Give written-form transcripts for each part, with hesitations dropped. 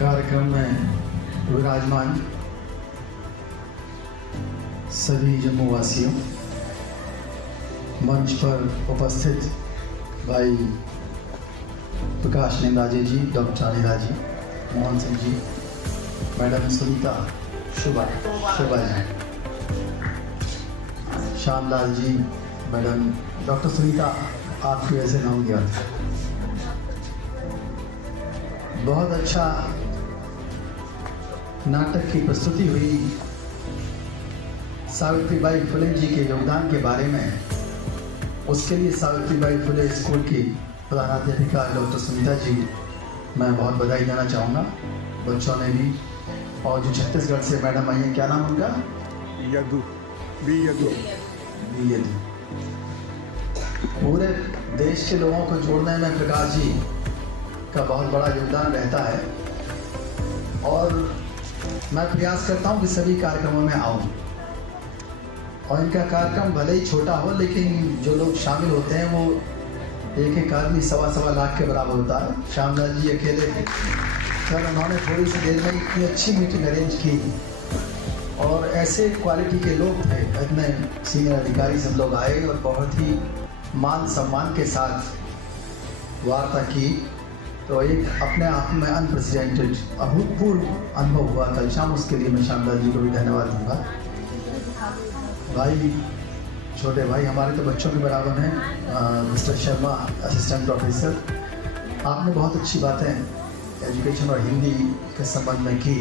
कार्यक्रम में विराजमान सभी जम्मू वासियों, मंच पर उपस्थित भाई प्रकाश नेमराजे जी, डॉक्टर अनिला जी, मोहन सिंह जी, मैडम सुनीता शुभा जी, श्यामलाल जी, मैडम डॉक्टर सुनीता, आपकी वैसे नाम दिया था। बहुत अच्छा नाटक की प्रस्तुति हुई। सावित्रीबाई फुले जी के योगदान के बारे में, उसके लिए सावित्रीबाई फुले स्कूल की प्रधानाध्यापिका डॉक्टर सुनीता जी, मैं बहुत बधाई देना चाहूँगा। बच्चों ने भी, और जो छत्तीसगढ़ से मैडम आई हैं, क्या नाम उनका? यदु। पूरे देश के लोगों को जोड़ने में प्रकाश जी का बहुत बड़ा योगदान रहता है और मैं प्रयास करता हूँ कि सभी कार्यक्रमों में आऊँ। और इनका कार्यक्रम भले ही छोटा हो, लेकिन जो लोग शामिल होते हैं वो एक आदमी 1.25 लाख के बराबर होता है। श्यामलाल जी अकेले सर, उन्होंने थोड़ी सी देर में इतनी अच्छी मीटिंग अरेंज की और ऐसे क्वालिटी के लोग थे, इतने सीनियर अधिकारी सब लोग आए और बहुत ही मान सम्मान के साथ वार्ता की। तो एक अपने आप में अनप्रेसिडेंटेड अभूतपूर्व अनुभव हुआ कल शाम। उसके लिए मैं श्यामलाल जी को भी धन्यवाद दूंगा। भाई, छोटे भाई हमारे तो बच्चों के बराबर हैं, मिस्टर शर्मा, असिस्टेंट प्रोफेसर, आपने बहुत अच्छी बातें एजुकेशन और हिंदी के संबंध में की।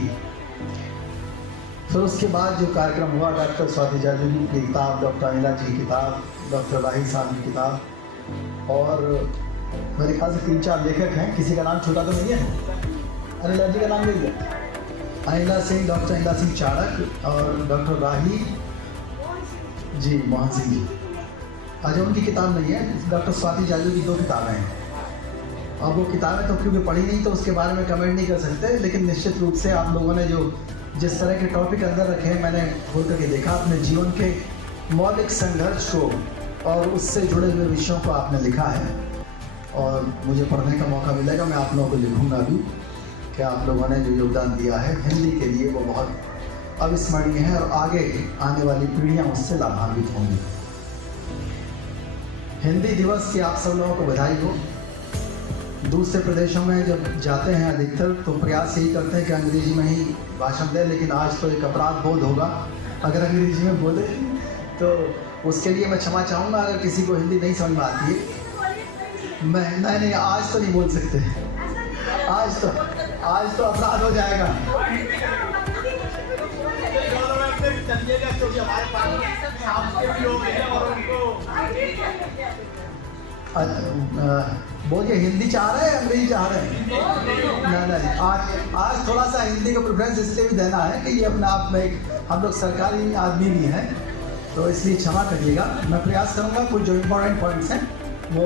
फिर उसके बाद जो कार्यक्रम हुआ, डॉक्टर स्वाति जाजू की किताब, डॉक्टर अनिला जी की किताब, डॉक्टर राही साहब की किताब, और मेरे ख्याल से 3-4 लेखक हैं, किसी का नाम छोटा तो नहीं है। अनिला जी का नाम नहीं है, अनिला सिंह, डॉक्टर अनिला सिंह चाड़क और डॉक्टर राही जी, मोहन सिंह जी। आज उनकी किताब नहीं है, डॉक्टर स्वाति जाजू की 2 किताबें हैं। अब वो किताबें तो क्योंकि पढ़ी नहीं तो उसके बारे में कमेंट नहीं कर सकते, लेकिन निश्चित रूप से आप लोगों ने जो जिस तरह के टॉपिक अंदर रखे हैं, मैंने खोल करके देखा, अपने जीवन के मौलिक संघर्ष को और उससे जुड़े हुए विषयों को आपने लिखा है और मुझे पढ़ने का मौका मिलेगा। मैं आप लोगों को लिखूंगा भी कि आप लोगों ने जो योगदान दिया है हिंदी के लिए, वो बहुत अविस्मरणीय है और आगे आने वाली पीढ़ियां उससे लाभान्वित होंगी। हिंदी दिवस की आप सब लोगों को बधाई हो। दूसरे प्रदेशों में जब जाते हैं अधिकतर तो प्रयास यही करते हैं कि अंग्रेजी में ही भाषण दें, लेकिन आज तो एक अपराध बोध होगा अगर अंग्रेजी में बोले, तो उसके लिए मैं क्षमा चाहूँगा अगर किसी को हिंदी नहीं समझ में आती है। मैं नहीं, आज तो नहीं बोल सकते, आज तो अपराध हो जाएगा। बोलिए, हिंदी चाह रहे हैं अंग्रेजी चाह रहे हैं? नहीं, आज थोड़ा सा हिंदी को प्रेफरेंस इसलिए भी देना है कि ये अपने आप में एक, हम लोग सरकारी आदमी भी हैं, तो इसलिए क्षमा करिएगा। मैं प्रयास करूंगा कुछ जो इम्पोर्टेंट पॉइंट्स हैं वो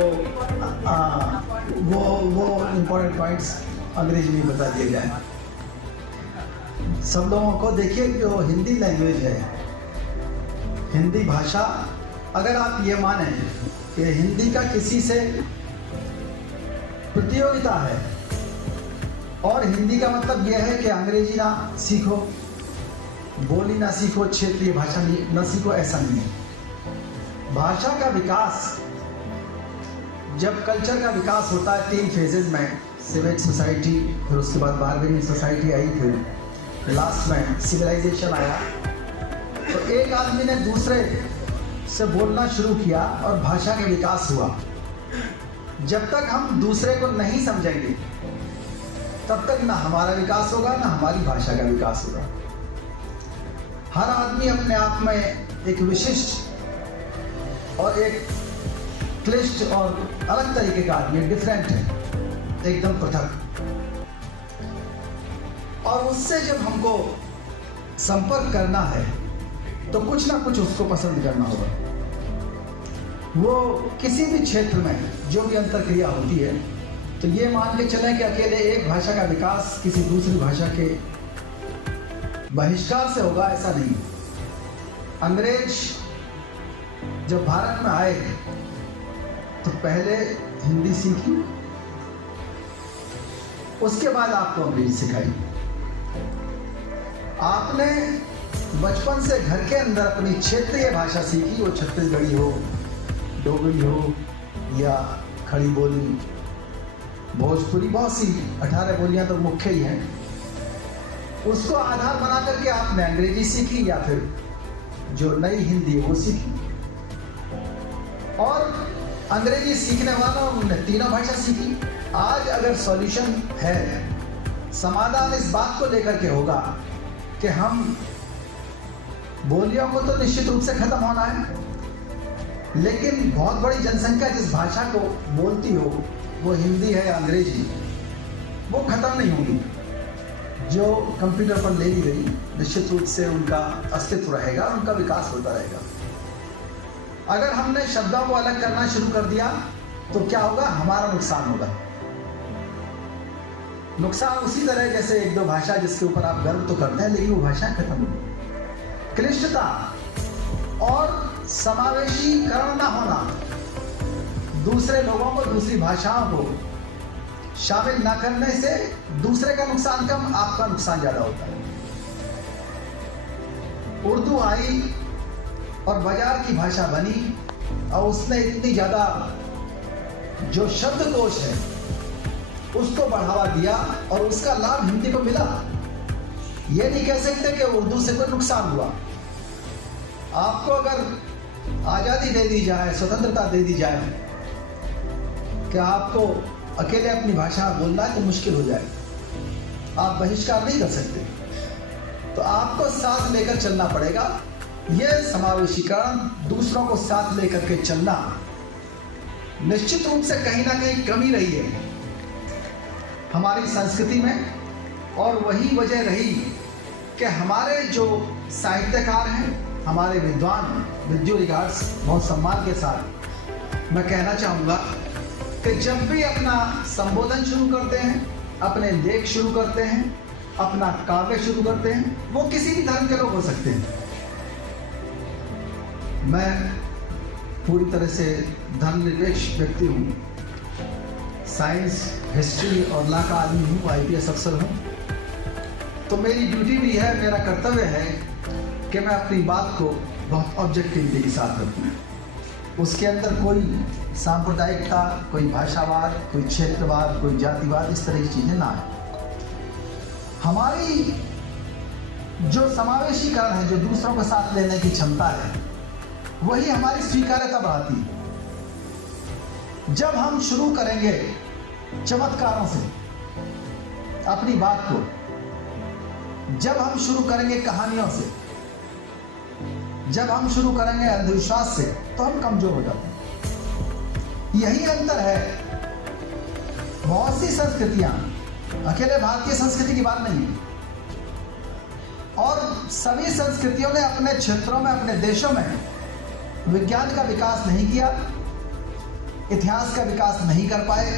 इम्पोर्टेंट पॉइंट्स अंग्रेजी में बता दिए जाए सब लोगों को। देखिए, जो हिंदी लैंग्वेज है, हिंदी भाषा, अगर आप ये माने कि हिंदी का किसी से प्रतियोगिता है और हिंदी का मतलब यह है कि अंग्रेजी ना सीखो, बोली ना सीखो, क्षेत्रीय भाषा ना सीखो, ऐसा नहीं है। भाषा का विकास, जब कल्चर का विकास होता है 3 फेजेज में, सिविक सोसाइटी, फिर उसके बाद बार्गेनिंग सोसाइटी आई, फिर लास्ट में सिविलाइजेशन आया, तो एक आदमी ने दूसरे से बोलना शुरू किया और भाषा का विकास हुआ। जब तक हम दूसरे को नहीं समझेंगे तब तक ना हमारा विकास होगा ना हमारी भाषा का विकास होगा। हर आदमी अपने आप में एक विशिष्ट और एक क्लिष्ट और अलग तरीके का आदमी, डिफरेंट है, एकदम पृथक। और उससे जब हमको संपर्क करना है तो कुछ ना कुछ उसको पसंद करना होगा। वो किसी भी क्षेत्र में जो भी अंतर्क्रिया होती है, तो ये मान के चलें कि अकेले एक भाषा का विकास किसी दूसरी भाषा के बहिष्कार से होगा, ऐसा नहीं। अंग्रेज जब भारत में आए तो पहले हिंदी सीखी उसके बाद आपको अंग्रेजी सिखाई। आपने बचपन से घर के अंदर अपनी क्षेत्रीय भाषा सीखी, वो छत्तीसगढ़ी हो, डोगरी हो या खड़ी बोली, भोजपुरी, बहुत सी 18 बोलियां तो मुख्य ही हैं। उसको आधार बना करके आपने अंग्रेजी सीखी या फिर जो नई हिंदी है वो सीखी। और अंग्रेजी सीखने वालों ने तीनों भाषा सीखी। आज अगर सॉल्यूशन है, समाधान इस बात को लेकर के होगा कि हम बोलियों को तो निश्चित रूप से खत्म होना है, लेकिन बहुत बड़ी जनसंख्या जिस भाषा को बोलती हो, वो हिंदी है या अंग्रेजी, वो खत्म नहीं होगी। जो कंप्यूटर पर ले ली गई, निश्चित रूप से उनका अस्तित्व रहेगा, उनका विकास होता रहेगा। अगर हमने शब्दों को अलग करना शुरू कर दिया तो क्या होगा? हमारा नुकसान होगा। नुकसान उसी तरह जैसे एक दो भाषा जिसके ऊपर आप गर्व तो करते हैं, लेकिन वो भाषा खत्म होगी। क्लिष्टता और समावेशीकरण न होना, दूसरे लोगों को, दूसरी भाषाओं को शामिल न करने से दूसरे का नुकसान कम, आपका नुकसान ज्यादा होता है। उर्दू आई और बाजार की भाषा बनी और उसने इतनी ज्यादा जो शब्दकोश है उसको बढ़ावा दिया और उसका लाभ हिंदी को मिला। ये नहीं कह सकते कि उर्दू से कोई नुकसान हुआ। आपको अगर आजादी दे दी जाए, स्वतंत्रता दे दी जाए कि आपको अकेले अपनी भाषा बोलना है तो मुश्किल हो जाए, आप बहिष्कार नहीं कर सकते, तो आपको साथ लेकर चलना पड़ेगा। यह समावेशीकरण, दूसरों को साथ लेकर के चलना, निश्चित रूप से कहीं ना कहीं कमी रही है हमारी संस्कृति में। और वही वजह रही कि हमारे जो साहित्यकार हैं, हमारे विद्वान, विद ड्यू रिगार्ड्स, बहुत सम्मान के साथ मैं कहना चाहूँगा कि जब भी अपना संबोधन शुरू करते हैं, अपने लेख शुरू करते हैं, अपना काव्य शुरू करते हैं, वो किसी भी धर्म के लोग हो सकते हैं। मैं पूरी तरह से धर्मनिरपेक्ष व्यक्ति हूँ, साइंस, हिस्ट्री और लॉ का आदमी हूँ, IPS अफसर हूँ, तो मेरी ड्यूटी भी है, मेरा कर्तव्य है कि मैं अपनी बात को बहुत ऑब्जेक्टिविटी के साथ रखूँ। उसके अंदर कोई सांप्रदायिकता, कोई भाषावाद, कोई क्षेत्रवाद, कोई जातिवाद, इस तरह की चीजें ना आए। हमारी जो समावेशीकरण है, जो दूसरों के साथ लेने की क्षमता है, वही हमारी स्वीकार्यता बढ़ाती है। जब हम शुरू करेंगे चमत्कारों से अपनी बात को, जब हम शुरू करेंगे कहानियों से, जब हम शुरू करेंगे अंधविश्वास से, तो हम कमजोर हो जाते हैं। यही अंतर है। बहुत सी संस्कृतियां, अकेले भारतीय संस्कृति की बात नहीं है, और सभी संस्कृतियों ने अपने क्षेत्रों में, अपने देशों में विज्ञान का विकास नहीं किया, इतिहास का विकास नहीं कर पाए,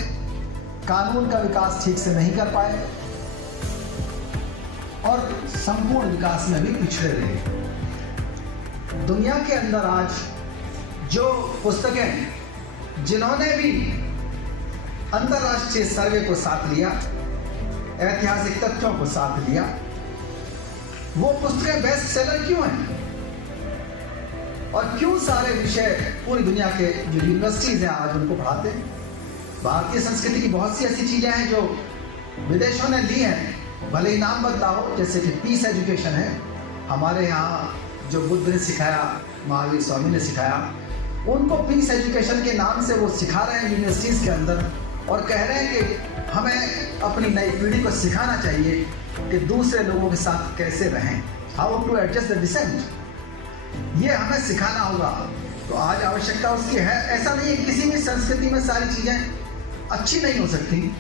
कानून का विकास ठीक से नहीं कर पाए, और संपूर्ण विकास में भी पिछड़े रहे। दुनिया के अंदर आज जो पुस्तकें, जिन्होंने भी अंतरराष्ट्रीय सर्वे को साथ लिया, ऐतिहासिक तथ्यों को साथ लिया, वो पुस्तकें बेस्ट सेलर क्यों हैं? और क्यों सारे विषय पूरी दुनिया के जो यूनिवर्सिटीज हैं आज उनको पढ़ाते हैं? भारतीय संस्कृति की बहुत सी ऐसी चीजें हैं जो विदेशों ने ली हैं, भले ही नाम बदला हो, जैसे कि पीस एजुकेशन है। हमारे यहाँ जो बुद्ध ने सिखाया, महावीर स्वामी ने सिखाया, उनको पीस एजुकेशन के नाम से वो सिखा रहे हैं यूनिवर्सिटीज के अंदर, और कह रहे हैं कि हमें अपनी नई पीढ़ी को सिखाना चाहिए कि दूसरे लोगों के साथ कैसे रहें, how to adjust the descent. ये हमें सिखाना होगा। तो आज आवश्यकता उसकी है। ऐसा नहीं है किसी भी संस्कृति में सारी चीजें अच्छी नहीं हो सकती,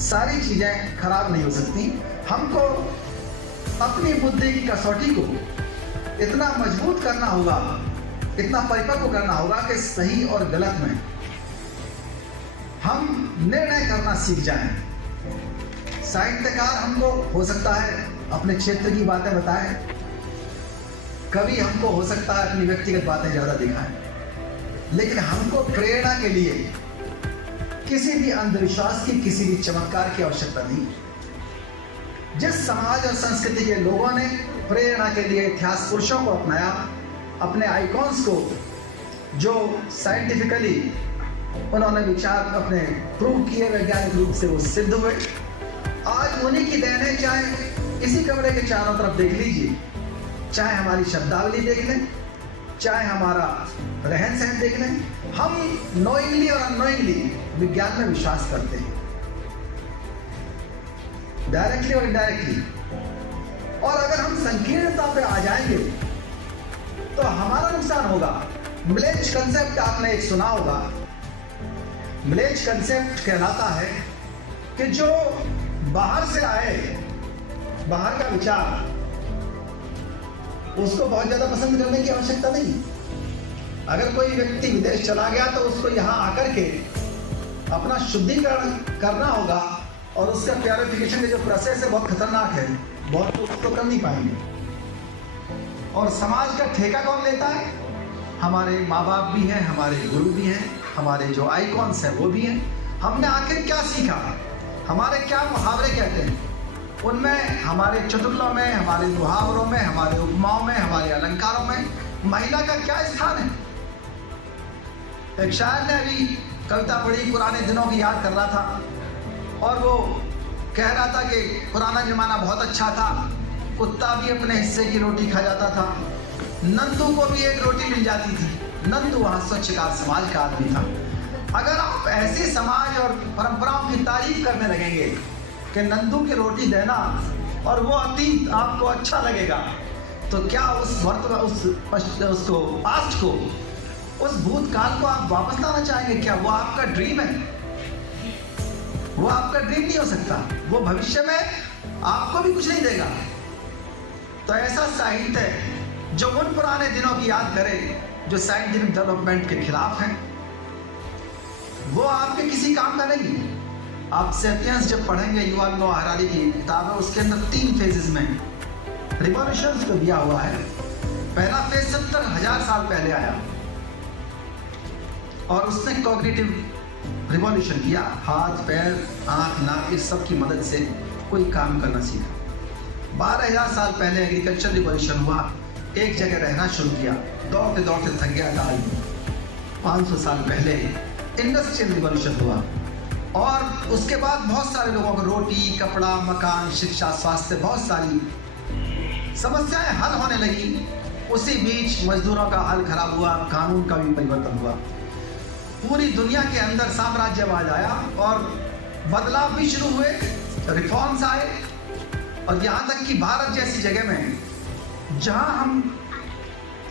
सारी चीजें खराब नहीं हो सकती। हमको अपनी बुद्धि की कसौटी को इतना मजबूत करना होगा, इतना परिपक्व करना होगा कि सही और गलत में हम निर्णय करना सीख जाएं। साहित्यकार हमको हो सकता है अपने क्षेत्र की बातें बताएं, कवि हमको हो सकता है अपनी व्यक्तिगत बातें ज्यादा दिखाएं, लेकिन हमको प्रेरणा के लिए किसी भी अंधविश्वास की, किसी भी चमत्कार की आवश्यकता नहीं है। जिस समाज और संस्कृति के लोगों ने प्रेरणा के लिए इतिहास पुरुषों को अपनाया, अपने आइकॉन्स को जो साइंटिफिकली उन्होंने विचार अपने प्रूव किए, वैज्ञानिक रूप से वो सिद्ध हुए, आज उन्हीं की देन है। चाहे इसी कमरे के चारों तरफ देख लीजिए, चाहे हमारी शब्दावली देख लें, चाहे हमारा रहन सहन देख लें, हम नोइंगली और अननोइंगली विज्ञान में विश्वास करते हैं, डायरेक्टली और इनडायरेक्टली। और अगर हम संकीर्णता पे आ जाएंगे तो हमारा नुकसान होगा। मिलेज कंसेप्ट आपने एक सुना होगा। मिलेज कंसेप्ट कहलाता है कि जो बाहर से आए, बाहर का विचार, उसको बहुत ज्यादा पसंद करने की आवश्यकता नहीं। अगर कोई व्यक्ति विदेश चला गया तो उसको यहाँ आकर के अपना शुद्धिकरण करना होगा, और उसका प्योरिफिकेशन का जो प्रोसेस है बहुत खतरनाक है, बहुत लोग उसको कर नहीं पाएंगे। और समाज का ठेका कौन लेता है? हमारे माँ बाप भी हैं, हमारे गुरु भी हैं, हमारे जो आइकॉन्स हैं वो भी हैं। हमने आखिर क्या सीखा, हमारे क्या मुहावरे कहते हैं, उनमें हमारे चतुर्लों में, हमारे मुहावरों में, हमारे उपमाओं में, हमारे अलंकारों में महिला का क्या स्थान है? एक शायर ने अभी कविता पढ़ी, पुराने दिनों की याद कर रहा था, और वो कह रहा था कि पुराना जमाना बहुत अच्छा था, कुत्ता भी अपने हिस्से की रोटी खा जाता था, नंदू को भी एक रोटी मिल जाती थी। नंदू वहाँ स्वच्छकार समाज का आदमी था। अगर आप ऐसे समाज और परंपराओं की तारीफ करने लगेंगे कि नंदू की रोटी देना और वो अतीत आपको अच्छा लगेगा, तो क्या उस उसको पास्ट को, उस भूतकाल को आप वापस लाना चाहेंगे? क्या वो आपका ड्रीम है? वो आपका ड्रीम नहीं हो सकता। वो भविष्य में आपको भी कुछ नहीं देगा। तो ऐसा साहित्य जो उन पुराने दिनों की याद करे, जो साइंटिफिक डेवलपमेंट के खिलाफ है, वो आपके किसी काम का नहीं। आप सेपियंस जब पढ़ेंगे, युval नोआ हरारी की किताब है, उसके अंदर 3 फेजेस में रिवॉल्यूशंस को दिया हुआ है। पहला फेज 70,000 साल पहले आया और उसने कॉग्निटिव रिवॉल्यूशन किया। हाथ, पैर, आंख, नाक, इस सब की मदद से कोई काम करना सीखा। 12,000 साल पहले एग्रीकल्चर रिवॉल्यूशन हुआ, एक जगह रहना शुरू किया, दौड़ते दौड़ते थक गया था। 500 साल पहले इंडस्ट्रियल रिवॉल्यूशन हुआ, और उसके बाद बहुत सारे लोगों को रोटी, कपड़ा, मकान, शिक्षा, स्वास्थ्य, बहुत सारी समस्याएं हल होने लगी। उसी बीच मजदूरों का हाल खराब हुआ, कानून का भी परिवर्तन हुआ, पूरी दुनिया के अंदर साम्राज्यवाद आया और बदलाव भी शुरू हुए, रिफॉर्म्स आए। और यहाँ तक कि भारत जैसी जगह में, जहाँ हम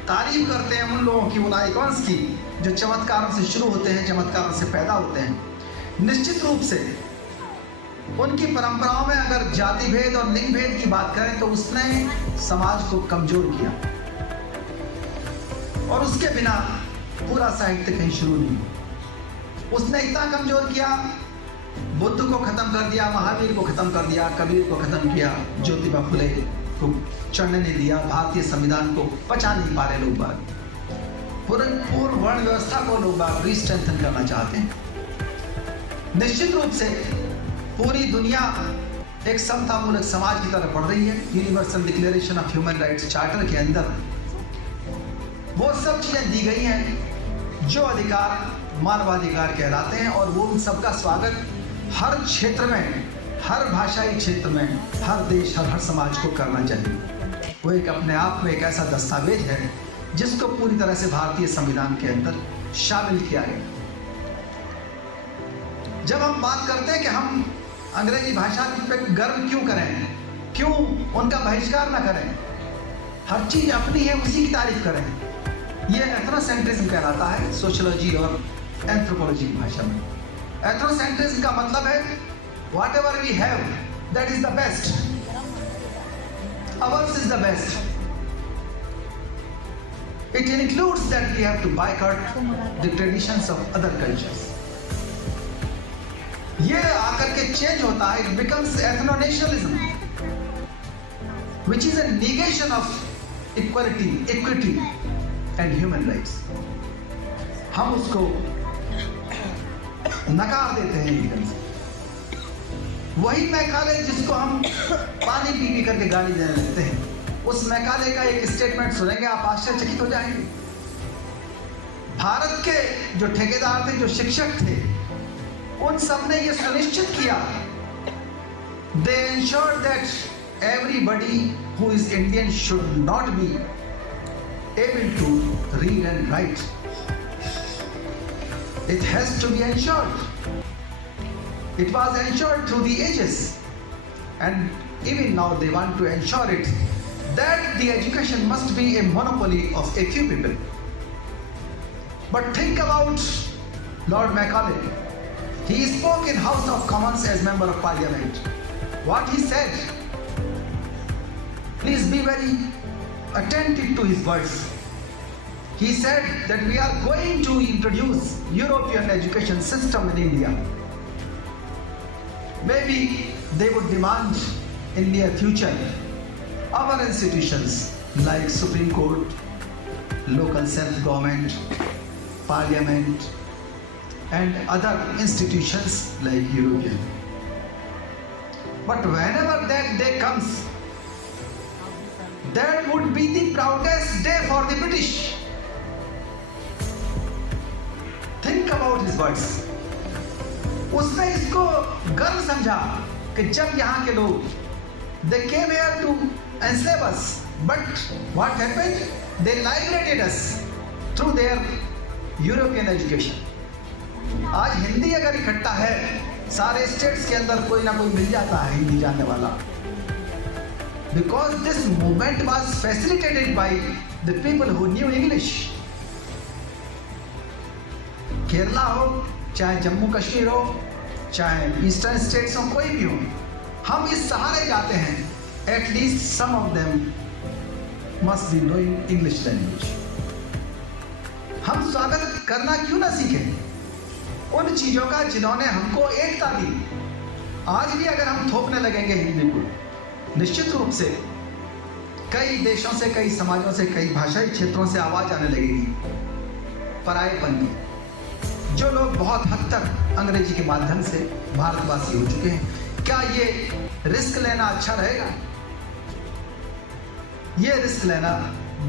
तारीफ करते हैं उन लोगों की, उन आइकॉन्स की, जो चमत्कारों से शुरू होते हैं, चमत्कारों से पैदा होते हैं, निश्चित रूप से उनकी परंपराओं में अगर जाति भेद और लिंग भेद की बात करें तो उसने समाज को कमजोर किया, और उसके बिना पूरा साहित्य कहीं शुरू नहीं। उसने इतना कमजोर किया, बुद्ध को खत्म कर दिया, महावीर को खत्म कर दिया, कबीर को खत्म किया, ज्योतिबा फुले को चढ़ने नहीं दिया, भारतीय संविधान को पचा नहीं पा रहे लोग बाग, पूर्ण वर्ण व्यवस्था को लोग बाग रीस्ट्रेंथन करना चाहते हैं। निश्चित रूप से पूरी दुनिया एक समतामूलक समाज की तरफ बढ़ रही है। Universal declaration of human rights charter के अंदर वो सब चीजें दी गई हैं जो अधिकार मानवाधिकार कहलाते हैं, और वो उन सबका स्वागत हर क्षेत्र में, हर भाषाई क्षेत्र में, हर देश, हर समाज को करना चाहिए। वो एक अपने आप में एक ऐसा दस्तावेज है जिसको पूरी तरह से भारतीय संविधान के अंदर शामिल किया गया। जब हम बात करते हैं कि हम अंग्रेजी भाषा पे गर्व क्यों करें, क्यों उनका बहिष्कार ना करें, हर चीज अपनी है उसी की तारीफ करें, ये एथनोसेंट्रिज्म कहलाता है सोशियोलॉजी और एंथ्रोपोलॉजी की भाषा में। एथनोसेंट्रिज्म का मतलब है whatever we have, that is the best, ours is the best. It includes that we have to boycott the traditions of other cultures. ये आकर के चेंज होता है, it becomes ethno-nationalism, which is a negation of equality, equity and human rights. हम उसको नकार देते हैं एकदम से। वही मैकाले जिसको हम पानी पी पी करके गाली देने लगते हैं, उस मैकाले का एक स्टेटमेंट सुनेंगे आप आश्चर्यचकित हो जाएंगे। भारत के जो ठेकेदार थे, जो शिक्षक थे, उन सब ने यह सुनिश्चित किया, they ensured that everybody who is Indian should not be able to read and write. It has to be ensured. It was ensured through the ages, and even now they want to ensure it, that the education must be a monopoly of a few people. But think about Lord Macaulay. He spoke in House of Commons as Member of Parliament. What he said, please be very attentive to his words. He said that we are going to introduce European education system in India. Maybe they would demand in near future our institutions like Supreme Court, local self-government, Parliament, and other institutions like European. But whenever that day comes, that would be the proudest day for the British. Think about his words. उसने इसको गर्व समझा कि जब यहाँ के लोग they came here to enslave us, but what happened? They liberated us through their European education. आज हिंदी अगर इकट्ठा है, सारे स्टेट्स के अंदर कोई ना कोई मिल जाता है हिंदी जानने वाला, because this movement was facilitated by the people who knew English. Kerala हो, चाहे जम्मू कश्मीर हो, चाहे ईस्टर्न स्टेट्स हो, कोई भी हो, हम इस सहारे जाते हैं, at least some of them must be knowing English language. हम स्वागत करना क्यों ना सीखें उन चीजों का जिन्होंने हमको एकता दी। आज भी अगर हम थोपने लगेंगे हिंदी को, निश्चित रूप से कई देशों से, कई समाजों से, कई भाषाई क्षेत्रों से आवाज आने लगेगी परायेपन की। जो लोग बहुत हद तक अंग्रेजी के माध्यम से भारतवासी हो चुके हैं, क्या ये रिस्क लेना अच्छा रहेगा? ये रिस्क लेना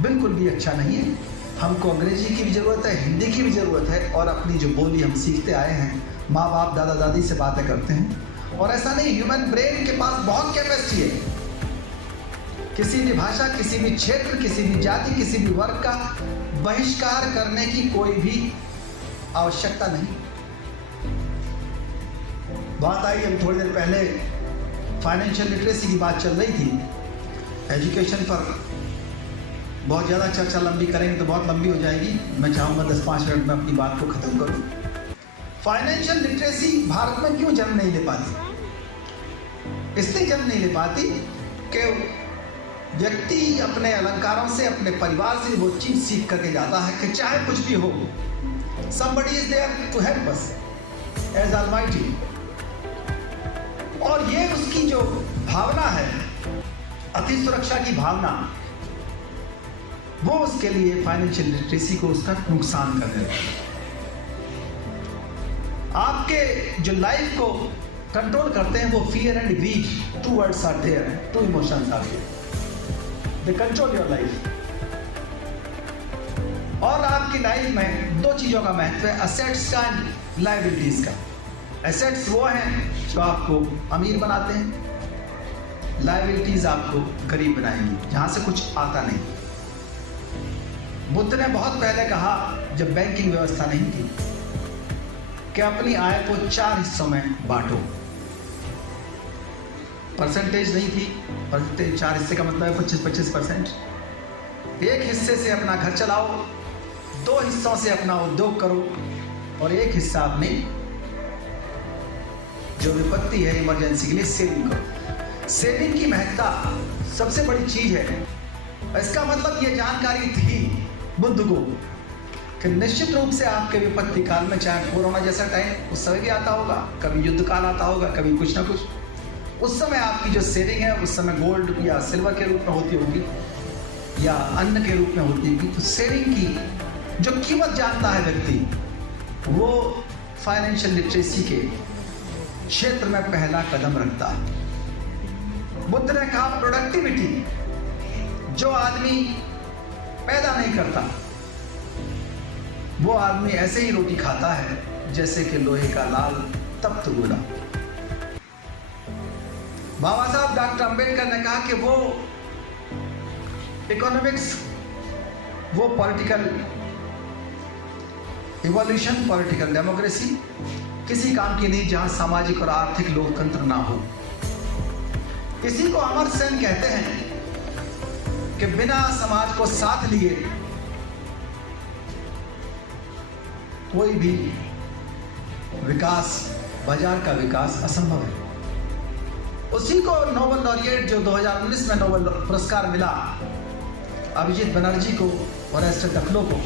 बिल्कुल भी अच्छा नहीं है। हमको अंग्रेजी की भी जरूरत है, हिंदी की भी जरूरत है, और अपनी जो बोली हम सीखते आए हैं, माँ बाप दादा दादी से बातें करते हैं। और ऐसा नहीं, ह्यूमन ब्रेन के पास बहुत कैपेसिटी है। किसी भी भाषा, किसी भी क्षेत्र, किसी भी जाति, किसी भी वर्ग का बहिष्कार करने की कोई भी आवश्यकता नहीं। बात आई, हम थोड़ी देर पहले फाइनेंशियल लिटरेसी की बात चल रही थी। एजुकेशन पर बहुत ज़्यादा चर्चा लंबी करेंगे तो बहुत लंबी हो जाएगी। मैं चाहूँगा 10-5 मिनट में अपनी बात को ख़त्म करूँ। फाइनेंशियल लिटरेसी भारत में क्यों जन्म नहीं ले पाती? इसलिए जन्म नहीं ले पाती कि व्यक्ति अपने अलंकारों से, अपने परिवार से वो चीज़ सीख करके जाता है कि चाहे कुछ भी हो, somebody is there to help us as Almighty। और ये उसकी जो भावना है, अति सुरक्षा की भावना, वो उसके लिए फाइनेंशियल लिटरेसी को उसका नुकसान कर देता है। आपके जो लाइफ को कंट्रोल करते हैं वो fear and greed, two words are there, two emotions are there, they control your life. और आपकी लाइफ में दो चीजों का महत्व है, असेट्स का एंड लायबिलिटीज का। एसेट्स वो हैं जो आपको अमीर बनाते हैं, लायबिलिटीज आपको गरीब बनाएंगी, जहां से कुछ आता नहीं। बुद्ध ने बहुत पहले कहा, जब बैंकिंग व्यवस्था नहीं थी, कि अपनी आय को 4 हिस्सों में बांटो। परसेंटेज नहीं थी, परसेंटेज 4 हिस्से का मतलब है 25-25%। एक हिस्से से अपना घर चलाओ, 2 हिस्सों से अपना उद्योग करो, और 1 हिस्सा अपनी जो विपत्ति है, इमरजेंसी के लिए सेविंग करो। सेविंग की महत्ता सबसे बड़ी चीज है। इसका मतलब ये जानकारी थी बुद्ध को कि निश्चित रूप से आपके विपत्ति काल में, चाहे कोरोना जैसा टाइम उस समय भी आता होगा, कभी युद्ध काल आता होगा, कभी कुछ ना कुछ, उस समय आपकी जो सेविंग है उस समय गोल्ड या सिल्वर के रूप में होती होगी या अन्न के रूप में होती होगी। तो सेविंग की जो कीमत जानता है व्यक्ति, वो फाइनेंशियल लिटरेसी के क्षेत्र में पहला कदम रखता है। बुद्ध ने कहा प्रोडक्टिविटी, जो आदमी पैदा नहीं करता वो आदमी ऐसे ही रोटी खाता है जैसे कि लोहे का लाल तप्त गोला। बाबा साहब डॉक्टर अंबेडकर ने कहा कि वो इकोनॉमिक्स, वो पॉलिटिकल इवोल्यूशन, पॉलिटिकल डेमोक्रेसी किसी काम की नहीं जहां सामाजिक और आर्थिक लोकतंत्र ना हो। इसी को अमर्त्य सेन कहते हैं कि बिना समाज को साथ लिए कोई भी विकास, बाजार का विकास असंभव है। उसी को नोबेल लॉरिएट जो 2019 में नोबेल पुरस्कार मिला अभिजीत बनर्जी को और एस्टर डफलो को,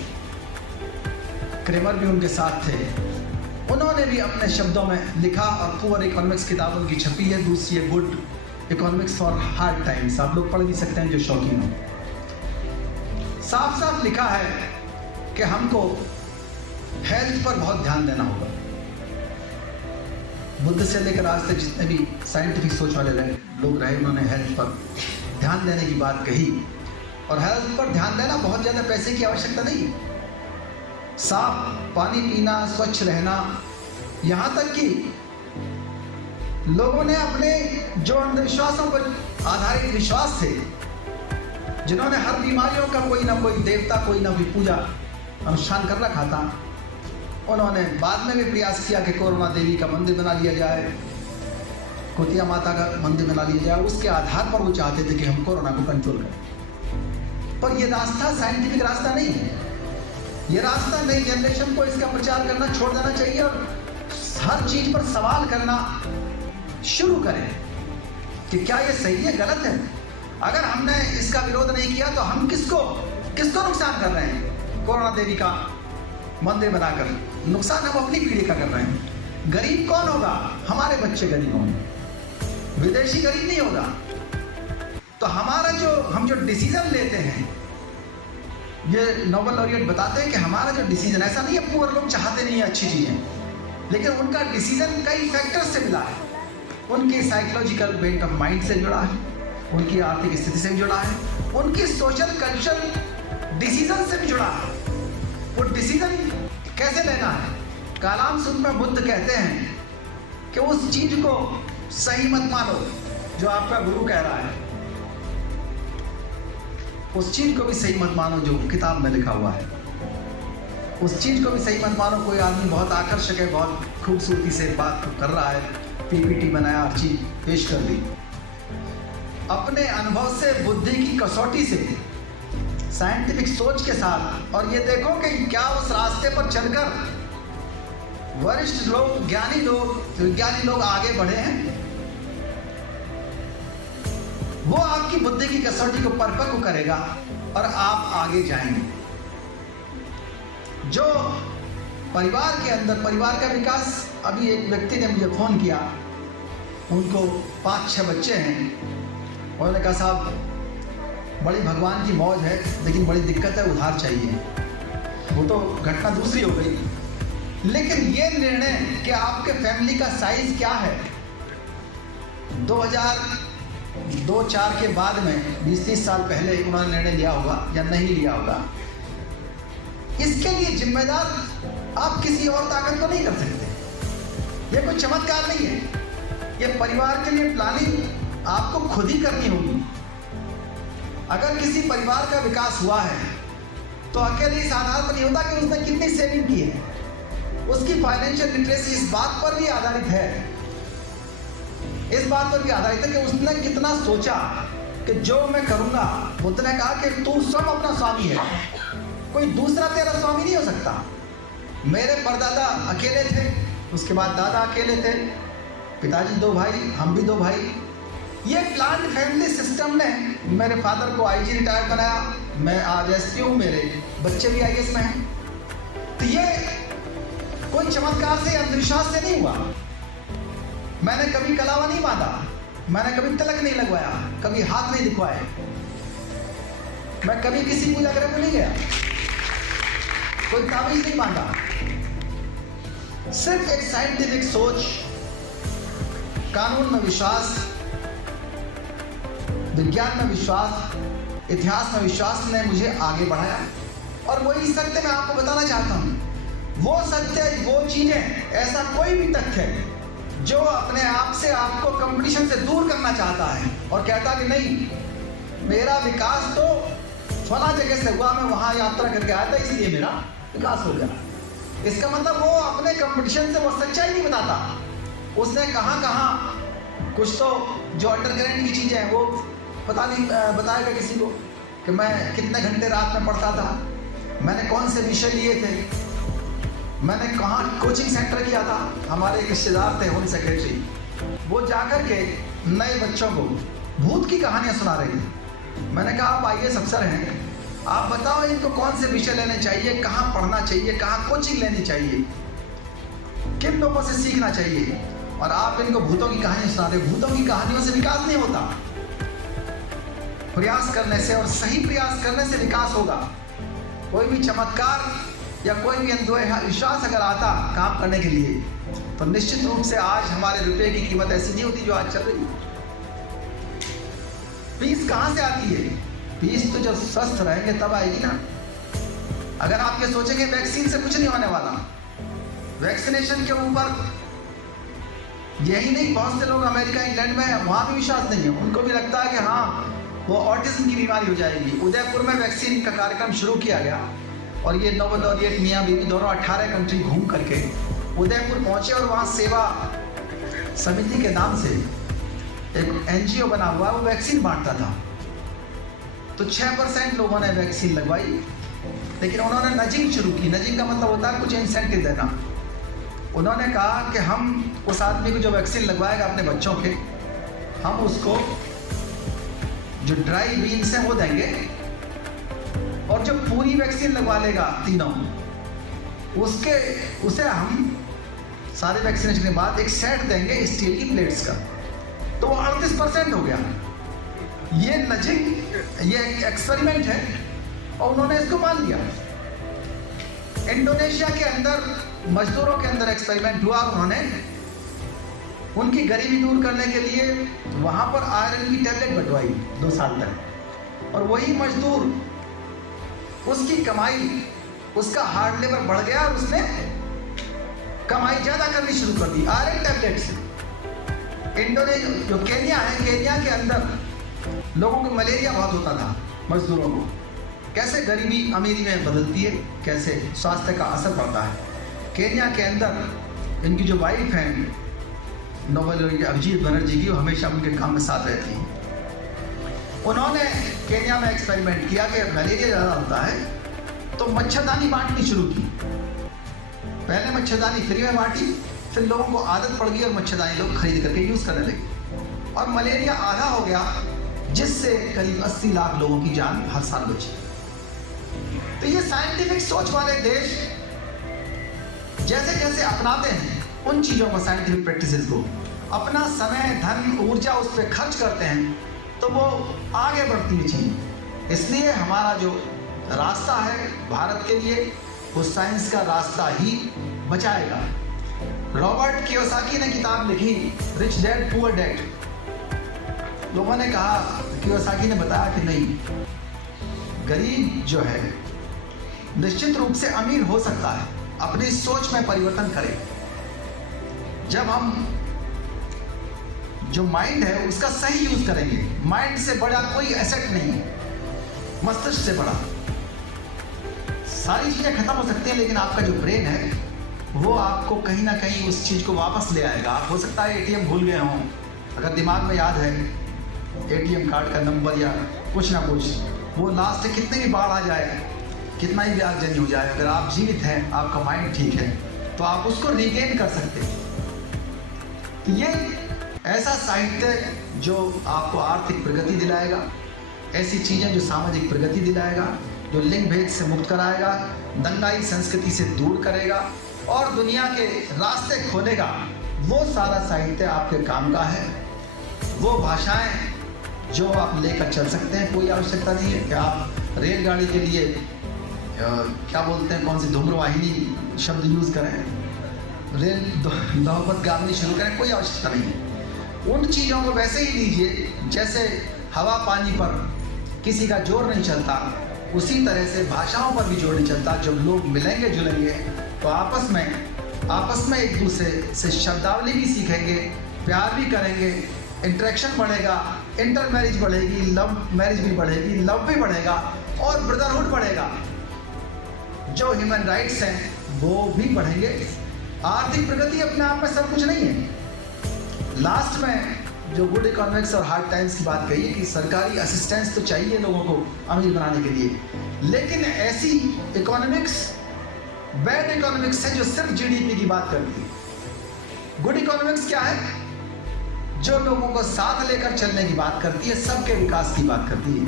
क्रेमर भी उनके साथ थे, उन्होंने भी अपने शब्दों में लिखा और पुअर इकोनॉमिक्स किताब उनकी छपी है। दूसरी है good economics for hard times, आप लोग पढ़ भी सकते हैं जो शौकीन हो। साफ साफ लिखा है कि हमको हेल्थ पर बहुत ध्यान देना होगा। बुद्ध से लेकर आज तक जितने भी साइंटिफिक सोच वाले लोग रहे उन्होंने हेल्थ पर ध्यान देने की बात कही। और हेल्थ पर ध्यान देना बहुत ज़्यादा पैसे की आवश्यकता नहीं, साफ पानी पीना, स्वच्छ रहना, यहाँ तक कि लोगों ने अपने जो अंधविश्वासों पर आधारित विश्वास थे, जिन्होंने हर बीमारियों का कोई ना कोई देवता, कोई ना कोई पूजा अनुष्ठान कर रखा था, उन्होंने बाद में भी प्रयास किया कि कोरोना देवी का मंदिर बना लिया जाए, कुतिया माता का मंदिर बना लिया जाए। उसके आधार पर वो चाहते थे कि हम कोरोना को कंट्रोल करें। पर ये रास्ता साइंटिफिक रास्ता नहीं है। ये रास्ता नई जनरेशन को इसका प्रचार करना छोड़ देना चाहिए और हर चीज पर सवाल करना शुरू करें कि क्या ये सही है, गलत है। अगर हमने इसका विरोध नहीं किया तो हम किसको नुकसान कर रहे हैं? कोरोना देवी का मंदिर बनाकर नुकसान हम अपनी पीढ़ी का कर रहे हैं। गरीब कौन होगा? हमारे बच्चे गरीब होंगे, विदेशी गरीब नहीं होगा। तो हमारा हम जो डिसीजन लेते हैं, ये नोबेल लॉरिएट बताते हैं कि हमारा जो डिसीजन, ऐसा नहीं है पुअर लोग चाहते नहीं है अच्छी चीजें, लेकिन उनका डिसीजन कई फैक्टर्स से मिला है। उनकी साइकोलॉजिकल बेंट ऑफ माइंड से जुड़ा है, उनकी आर्थिक स्थिति से भी जुड़ा है, उनकी सोशल कल्चरल डिसीजन से भी जुड़ा है। वो डिसीजन कैसे लेना है? कालाम सुद में बुद्ध कहते हैं कि उस चीज को सही मत मानो जो आपका गुरु कह रहा है, उस चीज को भी सही मत मानो जो किताब में लिखा हुआ है, उस चीज को भी सही मत मानो। कोई आदमी बहुत आकर्षक है, बहुत खूबसूरती से बात कर रहा है, पीपीटी बनाया, हर चीज पेश कर दी, अपने अनुभव से, बुद्धि की कसौटी से, साइंटिफिक सोच के साथ, और ये देखो कि क्या उस रास्ते पर चलकर वरिष्ठ लोग, ज्ञानी लोग, विज्ञानी लोग आगे बढ़े हैं। वो आपकी बुद्धि की कसौटी को परिपक्व करेगा और आप आगे जाएंगे। जो परिवार के अंदर, परिवार का विकास, अभी एक व्यक्ति ने मुझे फोन किया, उनको 5-6 बच्चे हैं, उन्होंने कहा साहब बड़ी भगवान की मौज है लेकिन बड़ी दिक्कत है, उधार चाहिए। वो तो घटना दूसरी हो गई, लेकिन ये निर्णय कि आपके फैमिली का साइज क्या है, 2002-04 के बाद में 20-30 साल पहले उन्होंने निर्णय लिया होगा या नहीं लिया होगा, इसके लिए जिम्मेदार आप किसी और ताकत को नहीं कर सकते। ये कोई चमत्कार नहीं है, ये परिवार के लिए प्लानिंग आपको खुद ही करनी होगी। अगर किसी परिवार का विकास हुआ है तो अकेले इस आधार पर नहीं होता कि उसने कितनी सेविंग की है, उसकी फाइनेंशियल लिटरेसी इस बात पर भी आधारित है, इस बात पर भी आधारित है कि उसने कितना सोचा कि जो मैं करूंगा। बुद्ध ने कहा कि तू स्वयं अपना स्वामी है, कोई दूसरा तेरा स्वामी नहीं हो सकता। मेरे परदादा अकेले थे, उसके बाद दादा अकेले थे, पिताजी 2 भाई, हम भी 2 भाई। ये प्लान्ड फैमिली सिस्टम ने मेरे फादर को आईजी रिटायर बनाया, मैं आज एसपी हूँ, मेरे बच्चे भी आईएएस में हैं। तो ये कोई चमत्कार से, अंधविश्वास से नहीं हुआ। मैंने कभी कलावा नहीं बांधा, मैंने कभी तिलक नहीं लगवाया, कभी हाथ नहीं दिखवाए, मैं कभी किसी पूजा ग्रह में नहीं गया, कोई ताबीज नहीं बांधा। सिर्फ एक साइंटिफिक सोच, कानून में विश्वास, विज्ञान में विश्वास, इतिहास में विश्वास ने मुझे आगे बढ़ाया। और वही सत्य मैं आपको बताना चाहता हूं। वो सत्य, वो चीजें, ऐसा कोई भी तथ्य जो अपने आप से आपको कंपटीशन से दूर करना चाहता है और कहता कि नहीं मेरा विकास तो फला जगह से हुआ, मैं वहां यात्रा करके आया था इसलिए मेरा विकास हो गया, इसका मतलब वो अपने कंपटीशन से वो सच्चाई नहीं बताता। उसने कहां कुछ तो जो अंडरकरेंट की चीजें हैं वो पता नहीं बताएगा किसी को कि मैं कितने घंटे रात में पढ़ता था, मैंने कौन से विषय लिए थे, मैंने कहाँ कोचिंग सेंटर किया था। हमारे एक रिश्तेदार थे होम सेक्रेटरी, वो जाकर के नए बच्चों को भूत की कहानियां सुना रहे थे। मैंने कहा आप IAS अफसर हैं, आप बताओ इनको कौन से विषय लेने चाहिए, कहाँ पढ़ना चाहिए, कहाँ कोचिंग लेनी चाहिए, किन लोगों से सीखना चाहिए, और आप इनको भूतों की कहानियां सुना रहे। भूतों की कहानियों से विकास नहीं होता, प्रयास करने से और सही प्रयास करने से विकास होगा। कोई भी चमत्कार या कोई भी अंधविश्वास अगर आता काम करने के लिए, तो निश्चित रूप से आज हमारे रुपए की कीमत ऐसी नहीं होती जो आज चल रही है। पीस कहां से आती है? पीस तो जब स्वस्थ रहेंगे तब आएगी ना। अगर आप ये सोचेंगे वैक्सीन से कुछ नहीं होने वाला, वैक्सीनेशन के ऊपर यही नहीं, बहुत से लोग अमेरिका इंग्लैंड में वहां भी विश्वास नहीं है, उनको भी लगता है कि हाँ वो ऑटिज्म की बीमारी हो जाएगी। उदयपुर में वैक्सीन का कार्यक्रम शुरू किया गया और ये नोबेल लॉरिएट मियां बीवी दोनों 18 कंट्री घूम करके उदयपुर पहुंचे और वहाँ सेवा समिति के नाम से एक NGO बना हुआ, वो वैक्सीन बांटता था। तो 6% लोगों ने वैक्सीन लगवाई, लेकिन उन्होंने नजिंग शुरू की। नजिंग का मतलब होता है कुछ इंसेंटिव देना। उन्होंने कहा कि हम उस आदमी को जो वैक्सीन लगवाएगा अपने बच्चों के, हम उसको जो ड्राई बीन्स हैं वो देंगे, और जो पूरी वैक्सीन लगवा लेगा तीनों, उसे हम सारे वैक्सीनेशन के बाद एक सेट देंगे स्टील की प्लेट्स का। तो वो 38% हो गया। ये नजिंग, ये एक एक्सपेरिमेंट है और उन्होंने इसको मान लिया। इंडोनेशिया के अंदर मजदूरों के अंदर एक्सपेरिमेंट हुआ, उन्होंने उनकी गरीबी दूर करने के लिए वहां पर आयरन की टैबलेट बंटवाई 2 साल तक, और वही मजदूर, उसकी कमाई, उसका हार्ट लेवल बढ़ गया और उसने कमाई ज्यादा करनी शुरू कर दी आयरन टैबलेट से। इंडोनेशिया जो केन्या है, केन्या के अंदर लोगों को मलेरिया बहुत होता था, मजदूरों को। कैसे गरीबी अमीरी में बदलती है, कैसे स्वास्थ्य का असर पड़ता है। केन्या के अंदर इनकी जो वाइफ है नोबेल अभिजीत बनर्जी की, वो हमेशा उनके काम में साथ रहती है। उन्होंने केन्या में एक्सपेरिमेंट किया कि मलेरिया ज़्यादा होता है तो मच्छरदानी बांटनी शुरू की। पहले मच्छरदानी फ्री में बांटी, फिर लोगों को आदत पड़ गई और मच्छरदानी लोग खरीद करके यूज़ करने लगे, और मलेरिया आधा हो गया, जिससे करीब 80 लाख लोगों की जान हर साल बची। तो ये साइंटिफिक सोच वाले देश जैसे जैसे अपनाते हैं उन चीज़ों को, साइंटिफिक प्रैक्टिसेस को, अपना समय, धन, ऊर्जा उस पर खर्च करते हैं, तो वो आगे बढ़ती है चीज़। इसलिए हमारा जो रास्ता है भारत के लिए, वो साइंस का रास्ता ही बचाएगा। रॉबर्ट कियोसाकी ने किताब लिखी रिच डैड पुअर डैड। लोगों ने कहा, कियोसाकी ने बताया कि नहीं, गरीब जो है निश्चित रूप से अमीर हो सकता है, अपनी सोच में परिवर्तन करे। जब हम जो माइंड है उसका सही यूज करेंगे, माइंड से बड़ा कोई एसेट नहीं है, मस्तिष्क से बड़ा। सारी चीजें खत्म हो सकती हैं, लेकिन आपका जो ब्रेन है वो आपको कहीं ना कहीं उस चीज को वापस ले आएगा। आप हो सकता है ATM भूल गए हों, अगर दिमाग में याद है ATM कार्ड का नंबर या कुछ ना कुछ, वो लास्ट में कितनी भी बाढ़ आ जाए, कितना ही भी आगजनी हो जाए, अगर आप जीवित हैं, आपका माइंड ठीक है, तो आप उसको रिगेन कर सकते हैं। तो ये ऐसा साहित्य जो आपको आर्थिक प्रगति दिलाएगा, ऐसी चीज़ें जो सामाजिक प्रगति दिलाएगा, जो लिंग भेद से मुक्त कराएगा, दंगाई संस्कृति से दूर करेगा और दुनिया के रास्ते खोलेगा, वो सारा साहित्य आपके काम का है। वो भाषाएं जो आप लेकर चल सकते हैं, कोई आवश्यकता नहीं है कि आप रेलगाड़ी के लिए क्या बोलते हैं, कौन सी धूम्रवाहिनी शब्द यूज़ करें। रेल नौबत गामनी शुरू करें, कोई आवश्यकता नहीं है। उन चीज़ों को वैसे ही लीजिए जैसे हवा पानी पर किसी का जोर नहीं चलता, उसी तरह से भाषाओं पर भी जोर नहीं चलता। जब लोग मिलेंगे जुलेंगे तो आपस में एक दूसरे से शब्दावली भी सीखेंगे, प्यार भी करेंगे, इंटरेक्शन बढ़ेगा, इंटर मैरिज बढ़ेगी, लव मैरिज भी बढ़ेगी, लव भी बढ़ेगा और ब्रदरहुड बढ़ेगा। जो ह्यूमन राइट्स हैं वो भी बढ़ेंगे। आर्थिक प्रगति अपने आप में सब कुछ नहीं है। लास्ट में जो गुड इकोनॉमिक्स और हार्ड टाइम्स की बात कही है कि सरकारी असिस्टेंस तो चाहिए लोगों को अमीर बनाने के लिए, लेकिन ऐसी इकोनॉमिक्स बैड इकोनॉमिक्स है जो सिर्फ जीडीपी की बात करती है। गुड इकोनॉमिक्स क्या है? जो लोगों को साथ लेकर चलने की बात करती है, सबके विकास की बात करती है,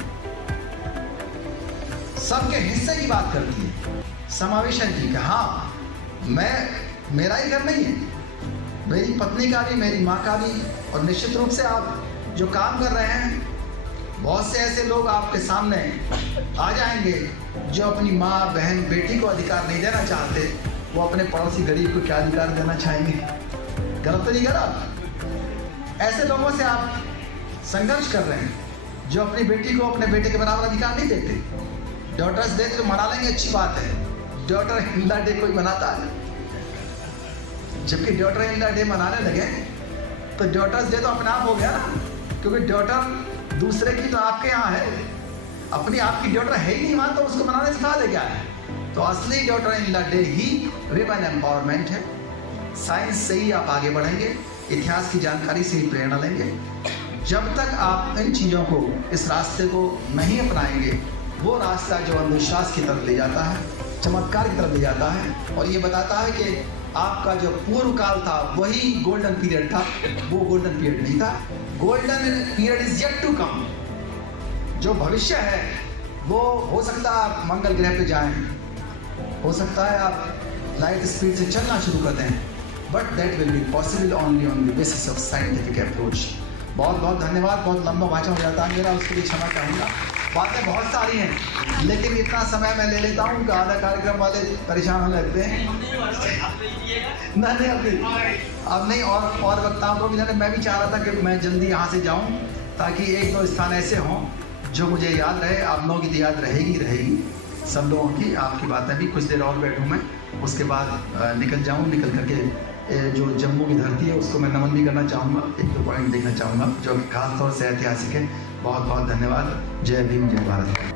सबके हिस्से की बात करती है, समावेशन की। हाँ, मेरा ही घर नहीं है, मेरी पत्नी का भी, मेरी माँ का भी, और निश्चित रूप से आप जो काम कर रहे हैं, बहुत से ऐसे लोग आपके सामने आ जाएंगे जो अपनी माँ बहन बेटी को अधिकार नहीं देना चाहते, वो अपने पड़ोसी गरीब को क्या अधिकार देना चाहेंगे? गलत तो नहीं करा? ऐसे लोगों से आप संघर्ष कर रहे हैं जो अपनी बेटी को अपने बेटे के बराबर अधिकार नहीं देते। डॉटर्स डे तो मना लेंगे, अच्छी बात है, डॉटर इंडिया डे कोई मनाता है? जबकि डॉटर इंडिया डे मनाने लगे तो डॉटर्स डे तो अपने आप हो गया ना, क्योंकि डॉटर दूसरे की तो आपके यहाँ है, अपनी आपकी डॉटर है ही नहीं वहाँ, तो उसको मनाने सिखा दे क्या है? तो असली डॉटर इंडिया डे ही विमेन एम्पावरमेंट है। साइंस से ही आप आगे बढ़ेंगे, इतिहास की जानकारी से ही प्रेरणा लेंगे। जब तक आप इन चीज़ों को, इस रास्ते को नहीं अपनाएंगे, वो रास्ता जो अंधविश्वास की तरफ ले जाता है, चमत्कार की तरफ ले जाता है और ये बताता है कि आपका जो पूर्व काल था वही गोल्डन पीरियड था, वो गोल्डन पीरियड नहीं था। Golden period is yet to come. जो भविष्य है वो हो सकता है आप मंगल ग्रह पे जाएं, हो सकता है आप लाइट स्पीड से चलना शुरू कर दें, but that will be possible only on the basis of scientific approach. बहुत बहुत धन्यवाद। बहुत लंबा भाषण हो जाता है मेरा, उसके लिए क्षमा चाहूँगा। बातें बहुत सारी हैं, लेकिन इतना समय मैं ले लेता हूँ कि आधा कार्यक्रम वाले परेशान होने लगते हैं। नहीं, अब नहीं, और वक्ताओं को भी जाने। मैं भी चाह रहा था कि मैं जल्दी यहाँ से जाऊँ ताकि एक दो स्थान ऐसे हों जो मुझे याद रहे। आप लोगों की तो याद रहेगी सब लोगों की। आपकी बातें भी, कुछ देर और बैठूँ मैं, उसके बाद निकल करके जो जम्मू की धरती है उसको मैं नमन भी करना चाहूँगा, एक दो पॉइंट देखना चाहूँगा जो खास तौर से ऐतिहासिक है। बहुत बहुत धन्यवाद। जय भीम, जय भारत।